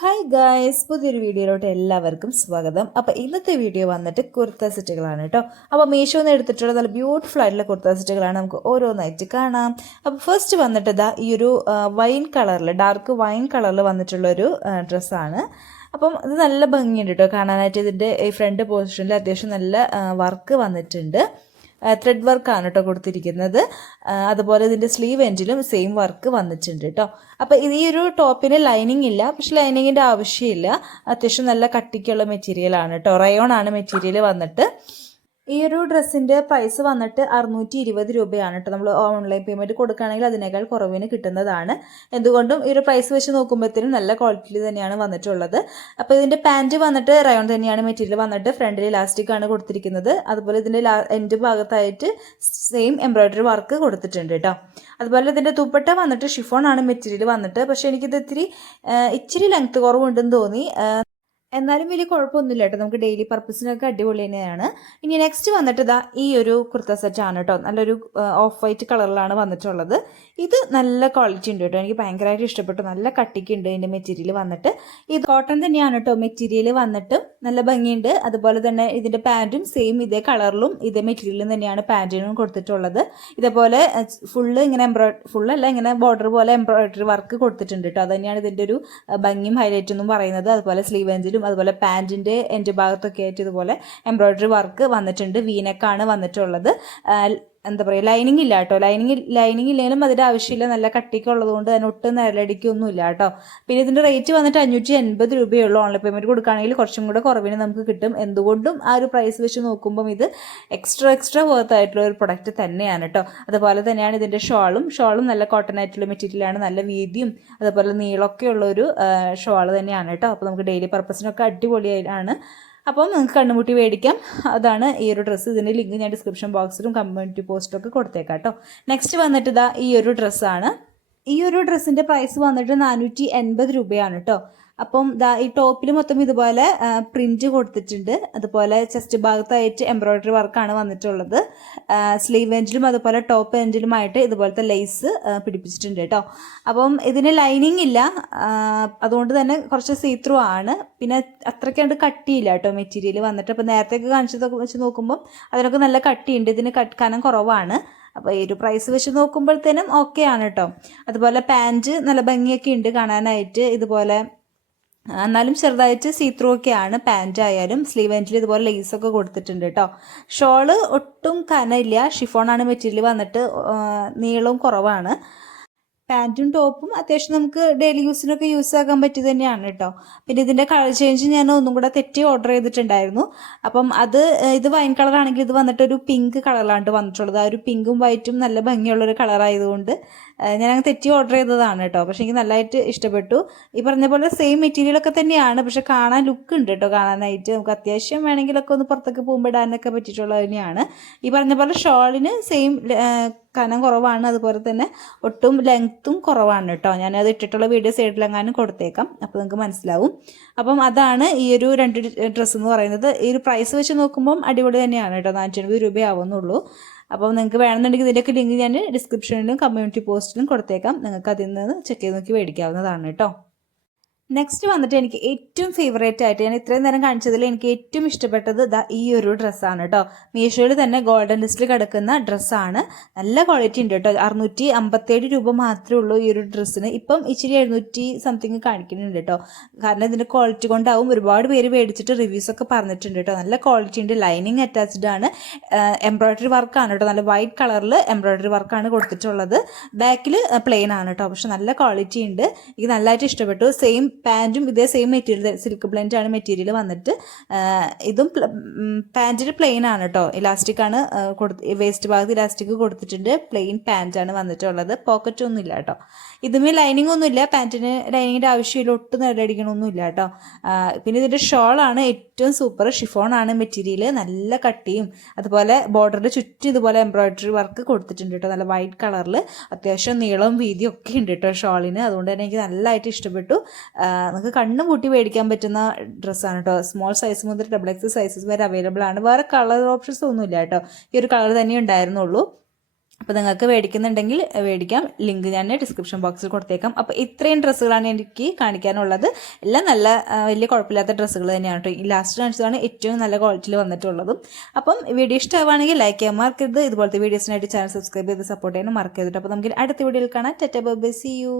Hi guys, പുതിയൊരു വീഡിയോയിലോട്ട് എല്ലാവർക്കും സ്വാഗതം. അപ്പോൾ ഇന്നത്തെ വീഡിയോ വന്നിട്ട് കുർത്ത സെറ്റുകളാണ് കേട്ടോ. അപ്പോൾ മീഷോന്ന് എടുത്തിട്ടുള്ള നല്ല ബ്യൂട്ടിഫുൾ ആയിട്ടുള്ള കുർത്ത സെറ്റുകളാണ്. നമുക്ക് ഓരോന്നായിട്ട് കാണാം. അപ്പോൾ ഫസ്റ്റ് വന്നിട്ട് ഇതാ ഈ ഒരു വൈൻ കളറിൽ, ഡാർക്ക് വൈൻ കളറിൽ വന്നിട്ടുള്ളൊരു ഡ്രസ്സാണ്. അപ്പം ഇത് നല്ല ഭംഗിയുണ്ട് കേട്ടോ കാണാനായിട്ട്. ഇതിൻ്റെ ഈ ഫ്രണ്ട് പോർഷനിൽ അത്യാവശ്യം നല്ല വർക്ക് വന്നിട്ടുണ്ട്. ത്രെഡ് വർക്കാണ് കേട്ടോ കൊടുത്തിരിക്കുന്നത്. അതുപോലെ ഇതിൻ്റെ സ്ലീവ് എൻഡിലും സെയിം വർക്ക് വന്നിട്ടുണ്ട് കേട്ടോ. അപ്പോൾ ഈ ഒരു ടോപ്പിന് ലൈനിങ് ഇല്ല, പക്ഷെ ലൈനിങ്ങിൻ്റെ ആവശ്യമില്ല. അത്യാവശ്യം നല്ല കട്ടിക്കുള്ള മെറ്റീരിയലാണ് കേട്ടോ. റയോൺ ആണ് മെറ്റീരിയൽ വന്നിട്ട്. ഈ ഒരു ഡ്രസ്സിൻ്റെ പ്രൈസ് വന്നിട്ട് 620 രൂപയാണ് കേട്ടോ. നമ്മൾ ഓൺലൈൻ പേയ്മെൻറ്റ് കൊടുക്കുകയാണെങ്കിൽ അതിനേക്കാൾ കുറവിന് കിട്ടുന്നതാണ്. എന്തുകൊണ്ടും ഈ ഒരു പ്രൈസ് വെച്ച് നോക്കുമ്പോഴത്തേനും നല്ല ക്വാളിറ്റിയിൽ തന്നെയാണ് വന്നിട്ടുള്ളത്. അപ്പോൾ ഇതിൻ്റെ പാൻറ്റ് വന്നിട്ട് റയോൺ തന്നെയാണ് മെറ്റീരിയൽ വന്നിട്ട്. ഫ്രണ്ടിൽ ഇലാസ്റ്റിക് ആണ് കൊടുത്തിരിക്കുന്നത്. അതുപോലെ ഇതിൻ്റെ എൻഡ് ഭാഗത്തായിട്ട് സെയിം എംബ്രോയ്ഡറി വർക്ക് കൊടുത്തിട്ടുണ്ട് കേട്ടോ. അതുപോലെ ഇതിൻ്റെ ദുപ്പട്ട വന്നിട്ട് ഷിഫോൺ ആണ് മെറ്റീരിയൽ വന്നിട്ട്. പക്ഷേ എനിക്കിത് ഇച്ചിരി ലെങ്ത് കുറവുണ്ടെന്ന് തോന്നി. എന്നാലും വലിയ കുഴപ്പമൊന്നുമില്ല കേട്ടോ. നമുക്ക് ഡെയിലി പർപ്പസിനൊക്കെ അടിപൊളി തന്നെയാണ്. ഇനി നെക്സ്റ്റ് വന്നിട്ട് ഇതാ ഈ ഒരു കുർത്ത സെറ്റാണ് കേട്ടോ. നല്ലൊരു ഓഫ് വൈറ്റ് കളറിലാണ് വന്നിട്ടുള്ളത്. ഇത് നല്ല ക്വാളിറ്റി ഉണ്ട് കേട്ടോ. എനിക്ക് ഭയങ്കരമായിട്ട് ഇഷ്ടപ്പെട്ടു. നല്ല കട്ടിക്കുണ്ട് ഇതിൻ്റെ മെറ്റീരിയൽ വന്നിട്ട്. ഇത് കോട്ടൺ തന്നെയാണ് കേട്ടോ മെറ്റീരിയൽ വന്നിട്ട്. നല്ല ഭംഗിയുണ്ട്. അതുപോലെ തന്നെ ഇതിൻ്റെ പാൻറ്റും സെയിം ഇതേ കളറിലും ഇതേ മെറ്റീരിയലും തന്നെയാണ് പാൻറ്റിനും കൊടുത്തിട്ടുള്ളത്. ഇതേപോലെ ഫുള്ള് ഇങ്ങനെ ഫുള്ളല്ല, ഇങ്ങനെ ബോർഡർ പോലെ എംബ്രോയ്ഡറി വർക്ക് കൊടുത്തിട്ടുണ്ട് കേട്ടോ. അത് തന്നെയാണ് ഇതിൻ്റെ ഒരു ഭംഗിയും ഹൈലൈറ്റ് എന്നും പറയുന്നത്. അതുപോലെ സ്ലീവ് എൻഡിലും അതുപോലെ പാൻറ്റിൻ്റെ എൻഡ് ഭാഗത്തൊക്കെ ആയിട്ട് ഇതുപോലെ എംബ്രോയ്ഡറി വർക്ക് വന്നിട്ടുണ്ട്. വീനക്കാണ് വന്നിട്ടുള്ളത്. എന്താ പറയുക, ലൈനിങ് ഇല്ല കേട്ടോ. ലൈനിങ് ഇല്ലെങ്കിലും അതിൻ്റെ ആവശ്യമില്ല. നല്ല കട്ടിക്ക് ഉള്ളതുകൊണ്ട് തന്നെ ഒട്ടും നിഴലടിക്കൊന്നും ഇല്ല കേട്ടോ. പിന്നെ ഇതിൻ്റെ റേറ്റ് വന്നിട്ട് 580 രൂപയുള്ളൂ. ഓൺലൈൻ പേയ്മെൻറ്റ് കൊടുക്കുകയാണെങ്കിൽ കുറച്ചും കൂടെ കുറവിന് നമുക്ക് കിട്ടും. എന്തുകൊണ്ടും ആ ഒരു പ്രൈസ് വെച്ച് നോക്കുമ്പം ഇത് എക്സ്ട്രാ വർത്ത് ആയിട്ടുള്ള ഒരു പ്രൊഡക്റ്റ് തന്നെയാണ് കേട്ടോ. അതുപോലെ തന്നെയാണ് ഇതിൻ്റെ ഷോളും നല്ല കോട്ടൺ ആയിട്ടുള്ള മെറ്റീരിയലാണ്. നല്ല വീതിയും അതുപോലെ നീളമൊക്കെ ഉള്ള ഒരു ഷോൾ തന്നെയാണ് കേട്ടോ. അപ്പോൾ നമുക്ക് ഡെയിലി പർപ്പസിനൊക്കെ അടിപൊളിയാണ്. അപ്പം നിങ്ങൾക്ക് കണ്ണുമുട്ടി മേടിക്കാം. അതാണ് ഈ ഒരു ഡ്രസ്സ്. ഇതിൻ്റെ ലിങ്ക് ഞാൻ ഡിസ്ക്രിപ്ഷൻ ബോക്സിലും കമ്മ്യൂണിറ്റി പോസ്റ്റിലും ഒക്കെ കൊടുത്തേക്കാം കേട്ടോ. നെക്സ്റ്റ് വന്നിട്ട് ഇതാ ഈ ഒരു ഡ്രസ്സാണ്. ഈ ഒരു ഡ്രസ്സിൻ്റെ പ്രൈസ് വന്നിട്ട് 480 രൂപയാണ് കേട്ടോ. അപ്പം ഈ ടോപ്പിൽ മൊത്തം ഇതുപോലെ പ്രിന്റ് കൊടുത്തിട്ടുണ്ട്. അതുപോലെ ചെസ്റ്റ് ഭാഗത്തായിട്ട് എംബ്രോയ്ഡറി വർക്കാണ് വന്നിട്ടുള്ളത്. സ്ലീവ് എൻഡിലും അതുപോലെ ടോപ്പ് എൻഡിലുമായിട്ട് ഇതുപോലത്തെ ലേസ് പിടിപ്പിച്ചിട്ടുണ്ട് കേട്ടോ. അപ്പം ഇതിന് ലൈനിങ് ഇല്ല, അതുകൊണ്ട് തന്നെ കുറച്ച് സീത്രൂ ആണ്. പിന്നെ അത്രയ്ക്കണ്ട് കട്ടിയില്ല കേട്ടോ മെറ്റീരിയൽ വന്നിട്ട്. അപ്പോൾ നേരത്തേക്ക് കാണിച്ചതൊക്കെ വെച്ച് നോക്കുമ്പം അതിനൊക്കെ നല്ല കട്ടിയുണ്ട്. ഇതിന് കനം കുറവാണ്. അപ്പോൾ ഈ ഒരു പ്രൈസ് വെച്ച് നോക്കുമ്പോഴത്തേനും ഓക്കെ ആണ് കേട്ടോ. അതുപോലെ പാൻറ്റ് നല്ല ഭംഗിയൊക്കെ ഉണ്ട് കാണാനായിട്ട്. ഇതുപോലെ എന്നാലും ചെറുതായിട്ട് സീത്രൂ ഒക്കെയാണ് പാൻറ്റ് ആയാലും. സ്ലീവ് എൻഡിൽ ഇതുപോലെ ലേസൊക്കെ കൊടുത്തിട്ടുണ്ട് കേട്ടോ. ഷോള് ഒട്ടും കനമില്ല, ഷിഫോണാണ് മെറ്റീരിയൽ വന്നിട്ട്. നീളവും കുറവാണ്. പാൻറ്റും ടോപ്പും അത്യാവശ്യം നമുക്ക് ഡെയിലി യൂസിനൊക്കെ യൂസ് ആക്കാൻ പറ്റിയത് തന്നെയാണ് കേട്ടോ. പിന്നെ ഇതിൻ്റെ കളർ ചേഞ്ച് ഞാൻ ഒന്നും കൂടെ തെറ്റി ഓർഡർ ചെയ്തിട്ടുണ്ടായിരുന്നു. അപ്പം ഇത് വൈൻ കളറാണെങ്കിൽ ഇത് വന്നിട്ടൊരു പിങ്ക് കളറിലാണ് വന്നിട്ടുള്ളത്. ആ ഒരു പിങ്കും വൈറ്റും നല്ല ഭംഗിയുള്ളൊരു കളറായതുകൊണ്ട് ഞാനങ്ങ് തെറ്റി ഓർഡർ ചെയ്തതാണ് കേട്ടോ. പക്ഷേ എനിക്ക് നല്ലതായിട്ട് ഇഷ്ടപ്പെട്ടു. ഈ പറഞ്ഞ പോലെ സെയിം മെറ്റീരിയലൊക്കെ തന്നെയാണ്, പക്ഷെ കാണാൻ ലുക്ക് ഉണ്ട് കേട്ടോ. കാണാനായിട്ട് നമുക്ക് അത്യാവശ്യം വേണമെങ്കിലൊക്കെ ഒന്ന് പുറത്തൊക്കെ പോകുമ്പോൾ ഇടാനൊക്കെ പറ്റിയിട്ടുള്ളത് തന്നെയാണ്. ഈ പറഞ്ഞ പോലെ ഷോളിന് സെയിം കനം കുറവാണ്. അതുപോലെ തന്നെ ഒട്ടും ലെങ്ത്തും കുറവാണ് കേട്ടോ. ഞാനത് ഇട്ടിട്ടുള്ള വീഡിയോ സൈഡിലെങ്ങാനും കൊടുത്തേക്കാം, അപ്പോൾ നിങ്ങൾക്ക് മനസ്സിലാവും. അപ്പം അതാണ് ഈ ഒരു രണ്ട് ഡ്രസ്സ് എന്ന് പറയുന്നത്. ഈ ഒരു പ്രൈസ് വെച്ച് നോക്കുമ്പം അടിപൊളി തന്നെയാണ് കേട്ടോ. 480 രൂപയാവുന്നുള്ളൂ. അപ്പോൾ നിങ്ങൾക്ക് വേണമെന്നുണ്ടെങ്കിൽ ഇതിൻ്റെയൊക്കെ ലിങ്ക് ഞാൻ ഡിസ്ക്രിപ്ഷനിലും കമ്മ്യൂണിറ്റി പോസ്റ്റിലും കൊടുത്തേക്കാം. നിങ്ങൾക്ക് അതിൽ നിന്ന് ചെക്ക് ചെയ്ത് നോക്കി മേടിക്കാവുന്നതാണ് കേട്ടോ. നെക്സ്റ്റ് വന്നിട്ട് എനിക്ക് ഏറ്റവും ഫേവറേറ്റ് ആയിട്ട് ഞാൻ ഇത്രയും നേരം കാണിച്ചതിൽ എനിക്ക് ഏറ്റവും ഇഷ്ടപ്പെട്ടത് ഈ ഒരു ഡ്രസ്സാണ് കേട്ടോ. മീഷോയിൽ തന്നെ ഗോൾഡൻ ലിസ്റ്റിൽ കിടക്കുന്ന ഡ്രസ്സാണ്. നല്ല ക്വാളിറ്റി ഉണ്ട് കേട്ടോ. 657 രൂപ മാത്രമേ ഉള്ളൂ ഈ ഒരു ഡ്രസ്സിന്. ഇപ്പം ഇച്ചിരി 700 സംതിങ് കാണിക്കുന്നുണ്ട് കേട്ടോ. കാരണം ഇതിൻ്റെ ക്വാളിറ്റി കൊണ്ടാവും. ഒരുപാട് പേര് മേടിച്ചിട്ട് റിവ്യൂസൊക്കെ പറഞ്ഞിട്ടുണ്ട് കേട്ടോ. നല്ല ക്വാളിറ്റി ഉണ്ട്. ലൈനിങ് അറ്റാച്ച്ഡ് ആണ്. എംബ്രോയ്ഡറി വർക്കാണ് കേട്ടോ. നല്ല വൈറ്റ് കളറിൽ എംബ്രോയ്ഡറി വർക്കാണ് കൊടുത്തിട്ടുള്ളത്. ബാക്കിൽ പ്ലെയിൻ ആണ് കേട്ടോ. പക്ഷെ നല്ല ക്വാളിറ്റി ഉണ്ട്. എനിക്ക് നല്ലതായിട്ട് ഇഷ്ടപ്പെട്ടു. സെയിം പാൻറ്റും ഇതേ സെയിം മെറ്റീരിയൽ, സിൽക്ക് ബ്ലെൻഡ് ആണ് മെറ്റീരിയൽ വന്നിട്ട്. ഇതും പാൻറ്റിന് പ്ലെയിൻ ആണ് കേട്ടോ. ഇലാസ്റ്റിക് ആണ് വേസ്റ്റ് ഭാഗത്ത് ഇലാസ്റ്റിക് കൊടുത്തിട്ടുണ്ട്. പ്ലെയിൻ പാൻറ്റാണ് വന്നിട്ടുള്ളത്. പോക്കറ്റ് ഒന്നും ഇല്ല കേട്ടോ. ഇതുമേ ലൈനിങ് ഒന്നും ഇല്ല. പാൻറ്റിന് ലൈനിങ്ങിൻ്റെ ആവശ്യമില്ല. ഒട്ടും നിഴലടിക്കണമൊന്നുമില്ല കേട്ടോ. പിന്നെ ഇതിൻ്റെ ഷോളാണ് ഏറ്റവും സൂപ്പർ. ഷിഫോണാണ് മെറ്റീരിയൽ. നല്ല കട്ടിയും അതുപോലെ ബോർഡറിൻ്റെ ചുറ്റും ഇതുപോലെ എംബ്രോയ്ഡറി വർക്ക് കൊടുത്തിട്ടുണ്ട് കേട്ടോ. നല്ല വൈറ്റ് കളറിൽ അത്യാവശ്യം നീളവും വീതിയും ഒക്കെ ഉണ്ട് കേട്ടോ ഷോളിന്. അതുകൊണ്ട് തന്നെ എനിക്ക് നല്ലതായിട്ട് ഇഷ്ടപ്പെട്ടു. നമുക്ക് കണ്ണും പൂട്ടി മേടിക്കാൻ പറ്റുന്ന ഡ്രസ്സാണ് കേട്ടോ. സ്മോൾ സൈസ് മുതൽ XXL സൈസസ് വരെ അവൈലബിൾ ആണ്. വേറെ കളർ ഓപ്ഷൻസ് ഒന്നുമില്ല കേട്ടോ. ഈ ഒരു കളർ തന്നെ ഉണ്ടായിരുന്നുള്ളൂ. അപ്പോൾ നിങ്ങൾക്ക് മേടിക്കുന്നുണ്ടെങ്കിൽ മേടിക്കാം. ലിങ്ക് ഞാൻ ഡിസ്ക്രിപ്ഷൻ ബോക്സിൽ കൊടുത്തേക്കാം. അപ്പോൾ ഇത്രയും ഡ്രസ്സുകളാണ് എനിക്ക് കാണിക്കാനുള്ളത്. എല്ലാം നല്ല വലിയ കുഴപ്പമില്ലാത്ത ഡ്രസ്സുകൾ തന്നെയാണ് കേട്ടോ. ഈ ലാസ്റ്റ് കാണിച്ചതാണ് ഏറ്റവും നല്ല ക്വാളിറ്റിയിൽ വന്നിട്ടുള്ളതും. അപ്പം വീഡിയോ ഇഷ്ടമാണെങ്കിൽ ലൈക്ക് ചെയ്യാൻ മറക്കരുത്. ഇതുപോലത്തെ വീഡിയോസിനായിട്ട് ചാനൽ സബ്സ്ക്രൈബ് ചെയ്ത് സപ്പോർട്ട് ചെയ്യാനും മറക്കരുത്. അപ്പോൾ നമുക്ക് അടുത്ത വീഡിയോയിൽ കാണാം. Tata bye bye, see U.